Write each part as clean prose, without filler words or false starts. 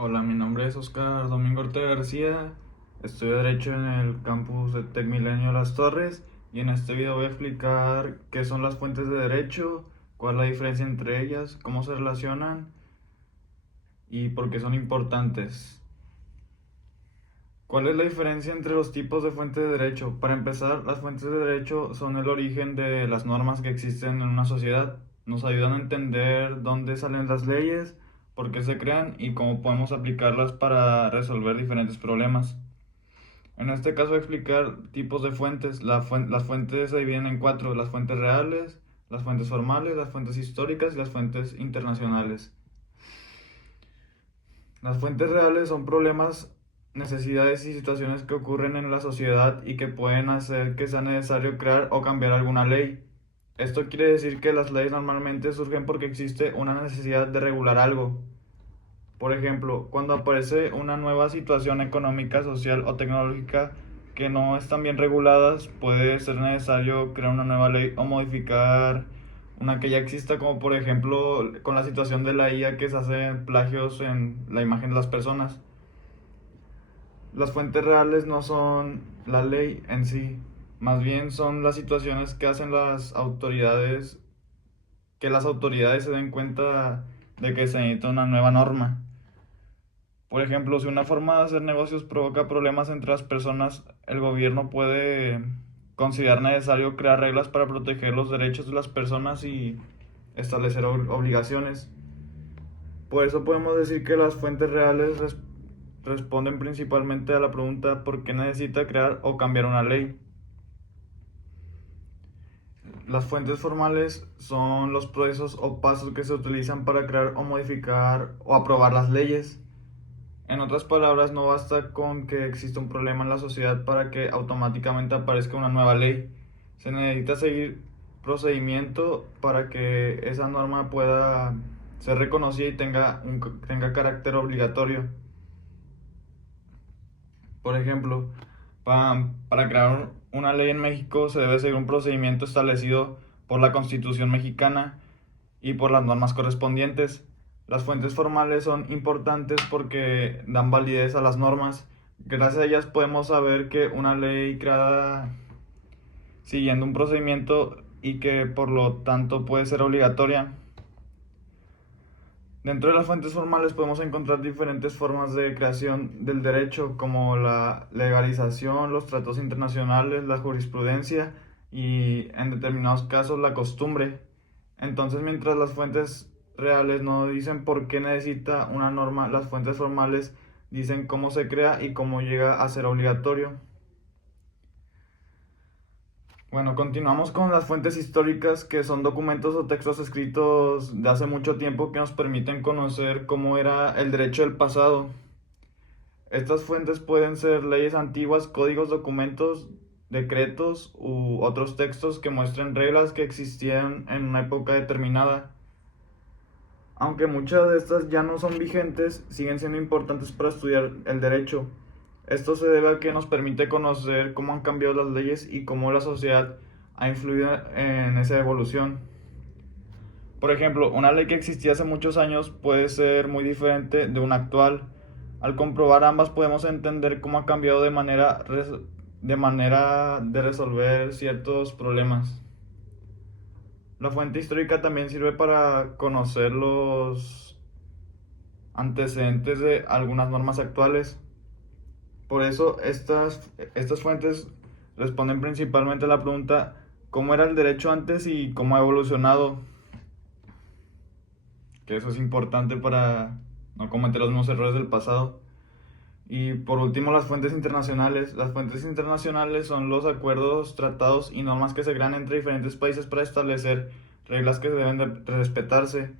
Hola, mi nombre es Oscar Domingo Ortega García, estudio Derecho en el campus de Tecmilenio Las Torres y en este video voy a explicar qué son las fuentes de derecho, cuál es la diferencia entre ellas, cómo se relacionan y por qué son importantes. ¿Cuál es la diferencia entre los tipos de fuente de derecho? Para empezar, las fuentes de derecho son el origen de las normas que existen en una sociedad. Nos ayudan a entender dónde salen las leyes, por qué se crean y cómo podemos aplicarlas para resolver diferentes problemas. En este caso voy a explicar tipos de fuentes. Las fuentes se dividen en cuatro: las fuentes reales, las fuentes formales, las fuentes históricas y las fuentes internacionales. Las fuentes reales son problemas, necesidades y situaciones que ocurren en la sociedad y que pueden hacer que sea necesario crear o cambiar alguna ley. Esto quiere decir que las leyes normalmente surgen porque existe una necesidad de regular algo. Por ejemplo, cuando aparece una nueva situación económica, social o tecnológica que no están bien reguladas, puede ser necesario crear una nueva ley o modificar una que ya exista, como por ejemplo con la situación de la IA, que se hacen plagios en la imagen de las personas. Las fuentes reales no son la ley en sí, más bien son las situaciones que hacen que las autoridades se den cuenta de que se necesita una nueva norma. Por ejemplo, si una forma de hacer negocios provoca problemas entre las personas, el gobierno puede considerar necesario crear reglas para proteger los derechos de las personas y establecer obligaciones. Por eso podemos decir que las fuentes reales responden principalmente a la pregunta ¿por qué necesita crear o cambiar una ley? Las fuentes formales son los procesos o pasos que se utilizan para crear o modificar o aprobar las leyes. En otras palabras, no basta con que exista un problema en la sociedad para que automáticamente aparezca una nueva ley. Se necesita seguir procedimiento para que esa norma pueda ser reconocida y tenga carácter obligatorio. Por ejemplo, para crear una ley en México se debe seguir un procedimiento establecido por la Constitución mexicana y por las normas correspondientes. Las fuentes formales son importantes porque dan validez a las normas. Gracias a ellas podemos saber que una ley creada siguiendo un procedimiento y que por lo tanto puede ser obligatoria. Dentro de las fuentes formales podemos encontrar diferentes formas de creación del derecho, como la legalización, los tratados internacionales, la jurisprudencia y, en determinados casos, la costumbre. Entonces, mientras las fuentes reales no dicen por qué necesita una norma, las fuentes formales dicen cómo se crea y cómo llega a ser obligatorio. Bueno, continuamos con las fuentes históricas, que son documentos o textos escritos de hace mucho tiempo que nos permiten conocer cómo era el derecho del pasado. Estas fuentes pueden ser leyes antiguas, códigos, documentos, decretos u otros textos que muestren reglas que existían en una época determinada. Aunque muchas de estas ya no son vigentes, siguen siendo importantes para estudiar el derecho. Esto se debe a que nos permite conocer cómo han cambiado las leyes y cómo la sociedad ha influido en esa evolución. Por ejemplo, una ley que existía hace muchos años puede ser muy diferente de una actual. Al comprobar ambas podemos entender cómo ha cambiado de manera de resolver ciertos problemas. La fuente histórica también sirve para conocer los antecedentes de algunas normas actuales. Por eso estas fuentes responden principalmente a la pregunta ¿cómo era el derecho antes y cómo ha evolucionado? Que eso es importante para no cometer los mismos errores del pasado. Y por último, las fuentes internacionales. Las fuentes internacionales son los acuerdos, tratados y normas que se crean entre diferentes países para establecer reglas que deben de respetarse.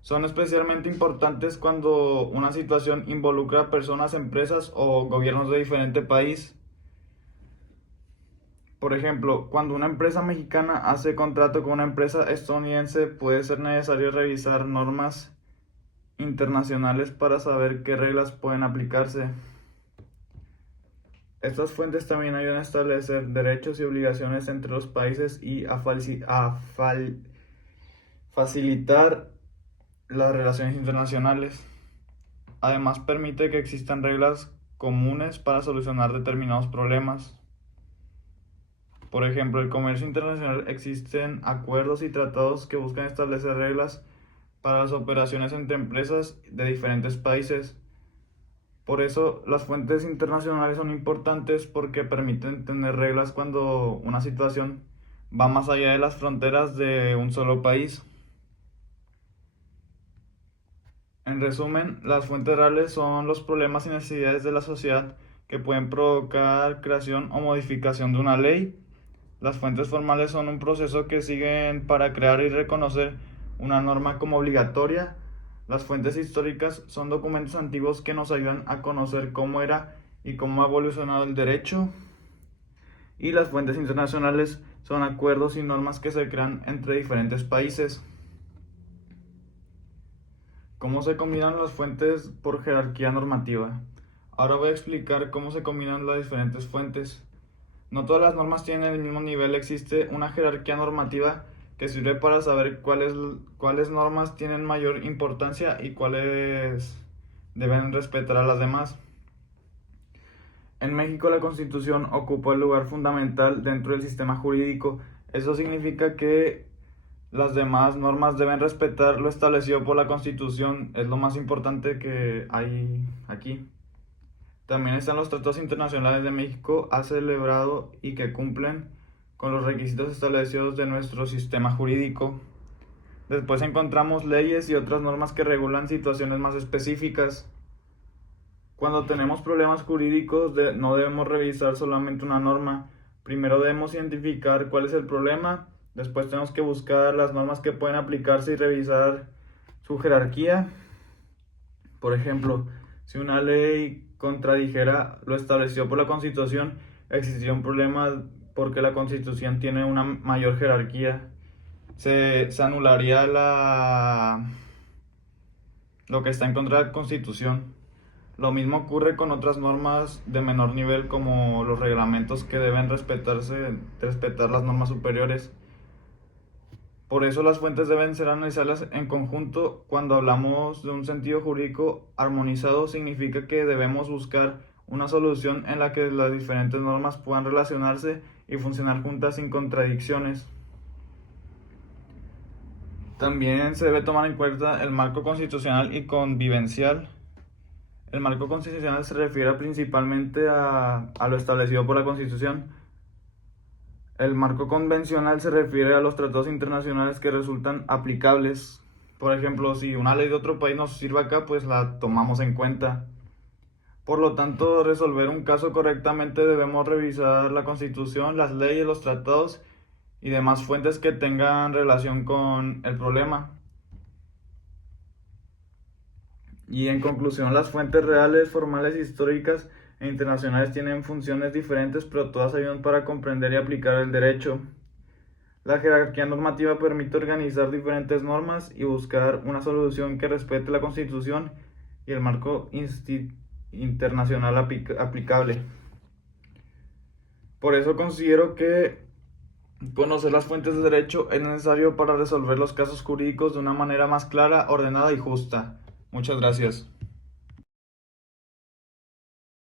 Son especialmente importantes cuando una situación involucra a personas, empresas o gobiernos de diferente país. Por ejemplo, cuando una empresa mexicana hace contrato con una empresa estadounidense, puede ser necesario revisar normas internacionales para saber qué reglas pueden aplicarse. Estas fuentes también ayudan a establecer derechos y obligaciones entre los países y facilitar las relaciones internacionales. Además, permite que existan reglas comunes para solucionar determinados problemas. Por ejemplo, el comercio internacional existen acuerdos y tratados que buscan establecer reglas para las operaciones entre empresas de diferentes países. Por eso, las fuentes internacionales son importantes porque permiten tener reglas cuando una situación va más allá de las fronteras de un solo país. En resumen, las fuentes reales son los problemas y necesidades de la sociedad que pueden provocar creación o modificación de una ley. Las fuentes formales son un proceso que siguen para crear y reconocer una norma como obligatoria. Las fuentes históricas son documentos antiguos que nos ayudan a conocer cómo era y cómo ha evolucionado el derecho. Y las fuentes internacionales son acuerdos y normas que se crean entre diferentes países. ¿Cómo se combinan las fuentes por jerarquía normativa? Ahora voy a explicar cómo se combinan las diferentes fuentes. No todas las normas tienen el mismo nivel, existe una jerarquía normativa que sirve para saber cuáles normas tienen mayor importancia y cuáles deben respetar a las demás. En México la Constitución ocupa el lugar fundamental dentro del sistema jurídico. Eso significa que las demás normas deben respetar lo establecido por la Constitución, es lo más importante que hay aquí. También están los tratados internacionales de México ha celebrado y que cumplen con los requisitos establecidos de nuestro sistema jurídico. Después encontramos leyes y otras normas que regulan situaciones más específicas. Cuando tenemos problemas jurídicos no debemos revisar solamente una norma. Primero debemos identificar cuál es el problema. Después tenemos que buscar las normas que pueden aplicarse y revisar su jerarquía. Por ejemplo, si una ley contradijera lo establecido por la Constitución, existiría un problema porque la Constitución tiene una mayor jerarquía. Se anularía lo que está en contra de la Constitución. Lo mismo ocurre con otras normas de menor nivel como los reglamentos que deben respetar las normas superiores. Por eso las fuentes deben ser analizadas en conjunto. Cuando hablamos de un sentido jurídico armonizado, significa que debemos buscar una solución en la que las diferentes normas puedan relacionarse y funcionar juntas sin contradicciones. También se debe tomar en cuenta el marco constitucional y convivencial. El marco constitucional se refiere principalmente a lo establecido por la Constitución. El marco convencional se refiere a los tratados internacionales que resultan aplicables. Por ejemplo, si una ley de otro país nos sirve acá, pues la tomamos en cuenta. Por lo tanto, resolver un caso correctamente debemos revisar la Constitución, las leyes, los tratados y demás fuentes que tengan relación con el problema. Y en conclusión, las fuentes reales, formales, históricas e internacionales tienen funciones diferentes, pero todas ayudan para comprender y aplicar el derecho. La jerarquía normativa permite organizar diferentes normas y buscar una solución que respete la Constitución y el marco internacional aplicable. Por eso considero que conocer las fuentes de derecho es necesario para resolver los casos jurídicos de una manera más clara, ordenada y justa. Muchas gracias.